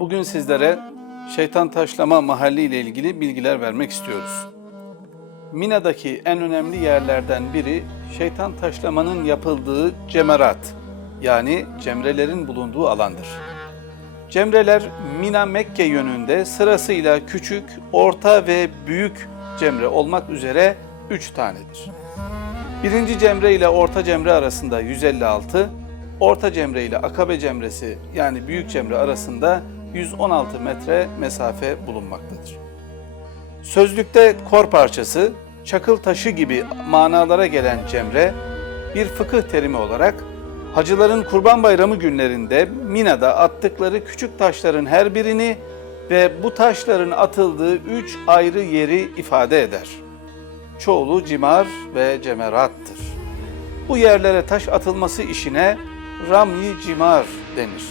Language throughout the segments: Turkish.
Bugün sizlere şeytan taşlama mahalli ile ilgili bilgiler vermek istiyoruz. Mina'daki en önemli yerlerden biri şeytan taşlamanın yapıldığı cemerat yani cemrelerin bulunduğu alandır. Cemreler Mina Mekke yönünde sırasıyla küçük, orta ve büyük cemre olmak üzere 3 tanedir. Birinci cemre ile orta cemre arasında 156, orta cemre ile akabe cemresi yani büyük cemre arasında 116 metre mesafe bulunmaktadır. Sözlükte kor parçası, çakıl taşı gibi manalara gelen cemre bir fıkıh terimi olarak hacıların Kurban Bayramı günlerinde Mina'da attıkları küçük taşların her birini ve bu taşların atıldığı üç ayrı yeri ifade eder. Çoğulu cimar ve cemerattır. Bu yerlere taş atılması işine ramyi cimar denir.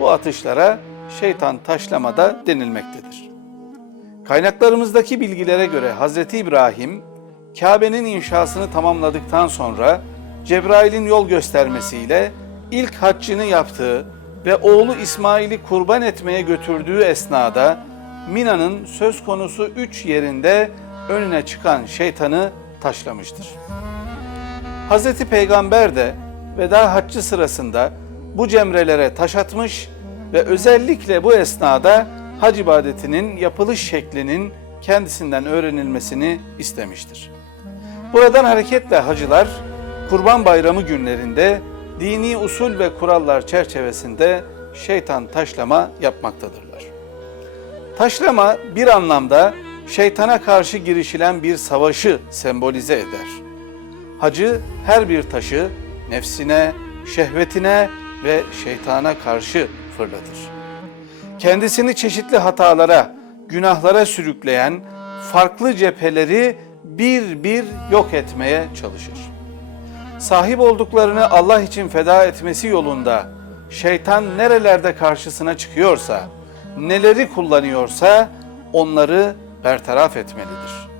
Bu atışlara şeytan taşlamada denilmektedir. Kaynaklarımızdaki bilgilere göre Hz. İbrahim, Kabe'nin inşasını tamamladıktan sonra Cebrail'in yol göstermesiyle ilk haccını yaptığı ve oğlu İsmail'i kurban etmeye götürdüğü esnada Mina'nın söz konusu üç yerinde önüne çıkan şeytanı taşlamıştır. Hz. Peygamber de veda haccı sırasında bu cemrelere taş atmış ve özellikle bu esnada hac ibadetinin yapılış şeklinin kendisinden öğrenilmesini istemiştir. Buradan hareketle hacılar Kurban Bayramı günlerinde dini usul ve kurallar çerçevesinde şeytan taşlama yapmaktadırlar. Taşlama bir anlamda şeytana karşı girişilen bir savaşı sembolize eder. Hacı her bir taşı nefsine, şehvetine ve şeytana karşı fırlatır. Kendisini çeşitli hatalara, günahlara sürükleyen farklı cepheleri bir bir yok etmeye çalışır. Sahip olduklarını Allah için feda etmesi yolunda şeytan nerelerde karşısına çıkıyorsa, neleri kullanıyorsa onları bertaraf etmelidir.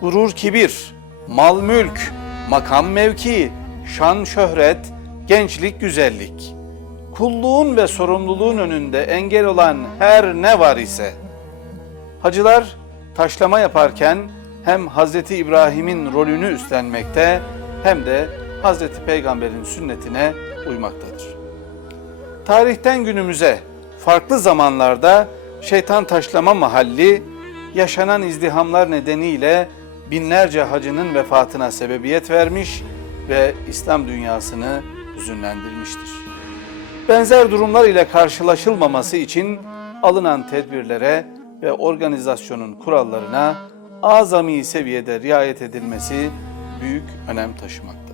Gurur kibir, mal mülk, makam mevki, şan şöhret, gençlik güzellik, kulluğun ve sorumluluğun önünde engel olan her ne var ise, hacılar taşlama yaparken hem Hz. İbrahim'in rolünü üstlenmekte hem de Hz. Peygamber'in sünnetine uymaktadır. Tarihten günümüze farklı zamanlarda şeytan taşlama mahalli yaşanan izdihamlar nedeniyle binlerce hacının vefatına sebebiyet vermiş ve İslam dünyasını hüzünlendirmiştir. Benzer durumlar ile karşılaşılmaması için alınan tedbirlere ve organizasyonun kurallarına azami seviyede riayet edilmesi büyük önem taşımaktadır.